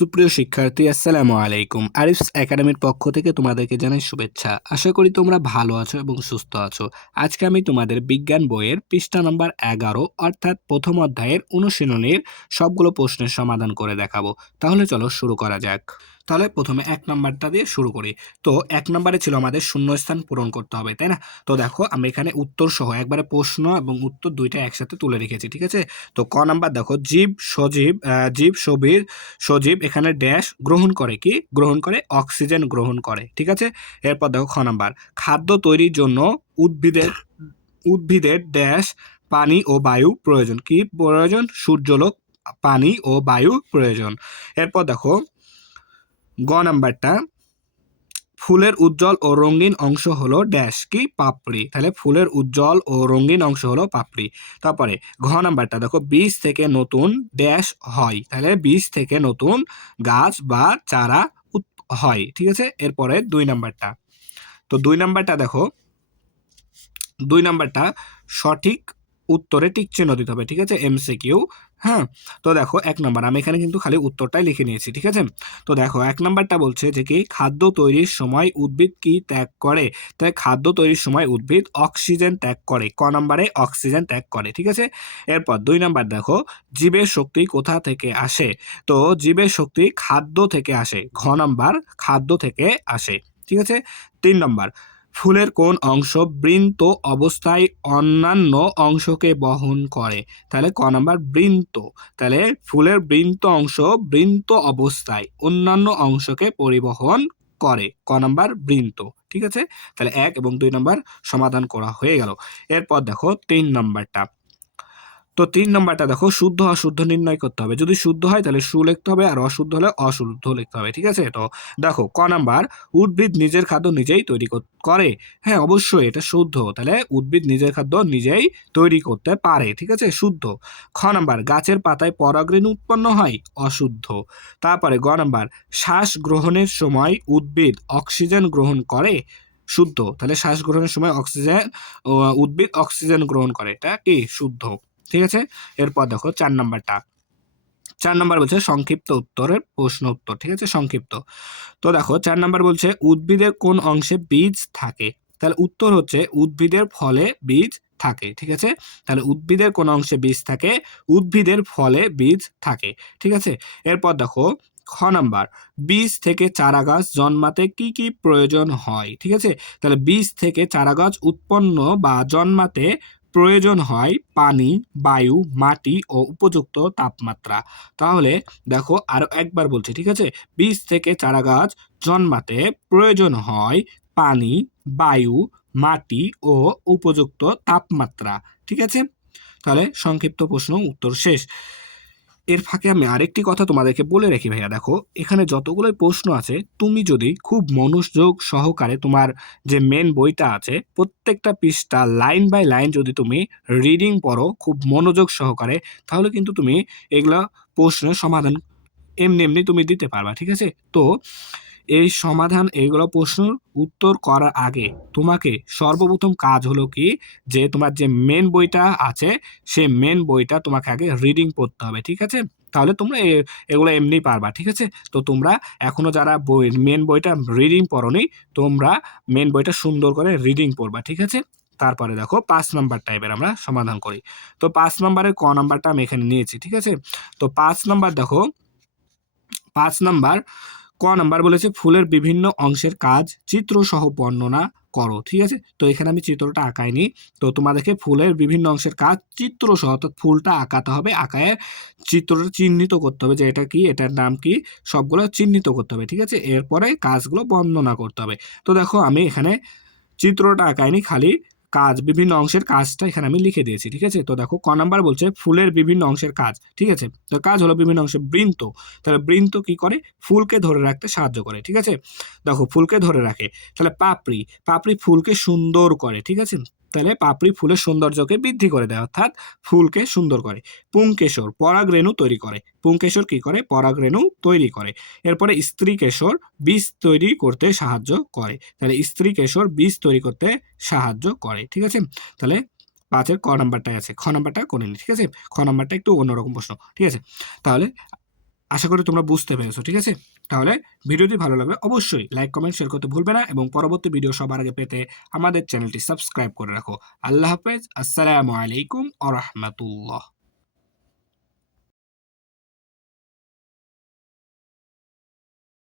সুপ্রিয় শিক্ষার্থী, আসসালামু আলাইকুম। আরিফস একাডেমির পক্ষ থেকে তোমাদেরকে জানাই শুভেচ্ছা। আশা করি তোমরা ভালো আছো এবং সুস্থ আছো। আজকে আমি তোমাদের বিজ্ঞান বইয়ের পৃষ্ঠা নাম্বার 11 অর্থাৎ প্রথম অধ্যায়ের অনুশীলনীর সবগুলো প্রশ্নের সমাধান করে দেখাবো। তাহলে চলো শুরু করা যাক। তাহলে প্রথমে 1 নাম্বারটা দিয়ে শুরু করি। তো 1 নাম্বারে ছিল আমাদের শূন্যস্থান পূরণ করতে হবে, তাই না? তো দেখো আমি এখানে উত্তর সহ একবারে প্রশ্ন এবং উত্তর দুইটা একসাথে তুলে রেখেছি, ঠিক আছে? তো ক নাম্বার দেখো সজীব এখানে ড্যাশ গ্রহণ করে, কি গ্রহণ করে? অক্সিজেন গ্রহণ করে, ঠিক আছে? এরপর দেখো খ নাম্বার, খাদ্য তৈরির জন্য উদ্ভিদের উদ্ভিদের ড্যাশ পানি ও বায়ু প্রয়োজন, কি প্রয়োজন? সূর্যালোক, পানি ও বায়ু প্রয়োজন। এরপর দেখো গ নাম্বারটা, ফুলের উজ্জ্বল ও রঙিন অংশ হলো ড্যাশ, কি পাপড়ি। তাহলে ফুলের উজ্জ্বল ও রঙিন অংশ হলো পাপড়ি। তারপরে ঘ নাম্বারটা দেখো, বীজ থেকে নতুন ড্যাশ হয়। তাহলে বীজ থেকে নতুন গাছ বা চারা হয়, ঠিক আছে? এরপরে 2 নাম্বারটা, তো 2 নাম্বারটা দেখো, 2 নাম্বারটা সঠিক উত্তরে টিক চিহ্ন দিতে হবে, ঠিক আছে? এমসিকিউ। হ্যাঁ, তো দেখো 1 নাম্বার, আমি এখানে কিন্তু খালি উত্তরটাই লিখে নিয়েছি, ঠিক আছে? তো দেখো 1 নাম্বারটা বলছে যে কি খাদ্য তৈরির সময় উদ্ভিদ কি ত্যাগ করে? তাই খাদ্য তৈরির সময় উদ্ভিদ অক্সিজেন ত্যাগ করে। ক নাম্বারে অক্সিজেন ত্যাগ করে, ঠিক আছে? এরপর 2 নাম্বার দেখো, জীবের শক্তি কোথা থেকে আসে? তো জীবের শক্তি খাদ্য থেকে আসে। ঘ নাম্বার, খাদ্য থেকে আসে, ঠিক আছে? 3 নাম্বার, ফুলের কোন অংশ বৃন্ত অবস্থায় অন্যান্য অংশকে বহন করে? তাহলে ক নাম্বার বৃন্ত। তাহলে ফুলের বৃন্ত অংশ বৃন্ত অবস্থায় অন্যান্য অংশকে পরিবহন করে। ক নাম্বার বৃন্ত, ঠিক আছে? তাহলে 1 এবং 2 নাম্বার সমাধান করা হয়ে গেল। এরপর দেখো 3 নাম্বারটা, তো 3 নাম্বারটা দেখো, শুদ্ধ অশুদ্ধ নির্ণয় করতে হবে। যদি শুদ্ধ হয় তাহলে সু লিখতে হবে, আর অশুদ্ধ হলে অশুদ্ধ লিখতে হবে, ঠিক আছে? তো দেখো ক নাম্বার, উদ্ভিদ নিজের খাদ্য নিজেই তৈরি করে। হ্যাঁ, অবশ্যই এটা শুদ্ধ। তাহলে উদ্ভিদ নিজের খাদ্য নিজেই তৈরি করতে পারে, ঠিক আছে? শুদ্ধ। খ নাম্বার, গাছের পাতায় পরাগরেণু উৎপন্ন হয়। অশুদ্ধ। তারপরে গ নাম্বার, শ্বাস গ্রহণের সময় উদ্ভিদ অক্সিজেন গ্রহণ করে। শুদ্ধ। তাহলে শ্বাস গ্রহণের সময় উদ্ভিদ অক্সিজেন গ্রহণ করে, এটা কি শুদ্ধ, ঠিক আছে? এরপর দেখো 4 নাম্বারটা, 4 নাম্বার বলছে সংক্ষিপ্ত উত্তরের প্রশ্ন উত্তর, ঠিক আছে? সংক্ষিপ্ত। তো দেখো 4 নাম্বার বলছে উদ্ভিদের কোন অংশে বীজ থাকে? তাহলে উত্তর হচ্ছে উদ্ভিদের ফলে বীজ থাকে, ঠিক আছে? তাহলে উদ্ভিদের কোন অংশে বীজ থাকে? উদ্ভিদের ফলে বীজ থাকে, ঠিক আছে? এরপর দেখো খ নাম্বার, বীজ থেকে চারা গাছ জন্মাতে কি কি প্রয়োজন হয়? ঠিক আছে? তাহলে বীজ থেকে চারা গাছ উৎপন্ন বা জন্মাতে প্রয়োজন হয় পানি, বায়ু, মাটি ও উপযুক্ত তাপমাত্রা। তাহলে দেখো আরো একবার বলছি, ঠিক আছে? বীজ থেকে চারা গাছ জন্মাতে প্রয়োজন হয় পানি, বায়ু, মাটি ও উপযুক্ত তাপমাত্রা, ঠিক আছে? তাহলে সংক্ষিপ্ত প্রশ্ন উত্তর শেষ। এর ফাঁকে আমি আরেকটি কথা তোমাদেরকে বলে রাখি ভাইয়া, দেখো এখানে যতগুলোই প্রশ্ন আছে, তুমি যদি খুব মনোযোগ সহকারে তোমার যে মেন বইটা আছে প্রত্যেকটা পৃষ্ঠা লাইন বাই লাইন যদি তুমি রিডিং পড়ো খুব মনোযোগ সহকারে, তাহলে কিন্তু তুমি এগুলা প্রশ্নের সমাধান এমনি এমনি তুমি দিতে পারবা, ঠিক আছে? তো এই সমাধান এইগুলো প্রশ্নের উত্তর করার আগে তোমাকে সর্বপ্রথম কাজ হলো কি, যে তোমার যে মেন বইটা আছে সেই মেন বইটা তোমাকে আগে রিডিং পড়তে হবে, ঠিক আছে? তাহলে তোমরা এগুলো এমনি পারবা, ঠিক আছে? তো তোমরা এখনো যারা মেন বইটা রিডিং পড়োনি, তোমরা মেন বইটা সুন্দর করে রিডিং পড়বা, ঠিক আছে? তারপরে দেখো 5 নাম্বারটা এবার আমরা সমাধান করি। তো 5 নাম্বারের ক নাম্বারটা আমি এখানে নিয়েছি, ঠিক আছে? তো 5 নাম্বার দেখো, 5 নাম্বার ক নাম্বার বলেছে ফুলের বিভিন্ন অংশের কাজ চিত্র সহ বর্ণনা করো, ঠিক আছে? তো এখানে আমি চিত্রটা আঁকাইনি। তো তোমাদেরকে ফুলের বিভিন্ন অংশের কাজ চিত্র সহ, অর্থাৎ ফুলটা আঁকাতে হবে, আঁকায় চিত্রটা চিহ্নিত করতে হবে যে এটা কি, এটার নাম কি, সবগুলো চিহ্নিত করতে হবে, ঠিক আছে? এরপরে কাজগুলো বর্ণনা করতে হবে। তো দেখো আমি এখানে চিত্রটা আঁকাইনি, খালি কাজ বিভিন্ন অংশের কাজটা এখানে আমি লিখে দিয়েছি, ঠিক আছে? তো দেখো ক নাম্বার বলছে ফুলের বিভিন্ন অংশের কাজ, ঠিক আছে? তো কাজ হলো বিভিন্ন অংশের বৃন্ত। তাহলে বৃন্ত কি করে? ফুলকে ধরে রাখতে সাহায্য করে, ঠিক আছে? দেখো ফুলকে ধরে রাখে। তাহলে পাপড়ি, পাপড়ি ফুলকে সুন্দর করে, ঠিক আছে? তাহলে পাপড়ি ফুলের সৌন্দর্যকে বৃদ্ধি করে দেয়, অর্থাৎ ফুলকে সুন্দর করে। পুংকেশর পরাগরেণু তৈরি করে। পুংকেশর কি করে? পরাগরেণু তৈরি করে। এরপরে স্ত্রী কেশর বীজ তৈরি করতে সাহায্য করে। তাহলে স্ত্রী কেশর বীজ তৈরি করতে সাহায্য করে, ঠিক আছে? তাহলে 5 এর ক নাম্বারটাই আছে, খ নাম্বারটা করে নি, ঠিক আছে? খ নাম্বারটা একটু অন্যরকম প্রশ্ন, ঠিক আছে? তাহলে আশা করি তোমরা বুঝতে পেরেছো, ঠিক আছে? তাহলে ভিডিওটি ভালো লাগলে অবশ্যই লাইক কমেন্ট শেয়ার করতে ভুলবে না, এবং পরবর্তী ভিডিও সবার আগে পেতে আমাদের চ্যানেলটি সাবস্ক্রাইব করে রাখো। আল্লাহ হাফেজ, আসসালামু আলাইকুম আ রহমতুল্লাহ।